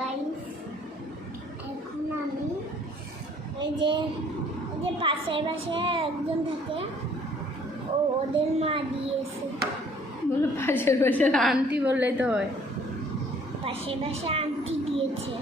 Guys, এখন আমি ওই যে পাশের বাসায় একজন থাকে, ওদের মা দিয়েছে। বলো পাশের বাসার আন্টি বললে তো হয়। পাশের বাসায় আন্টি দিয়েছে।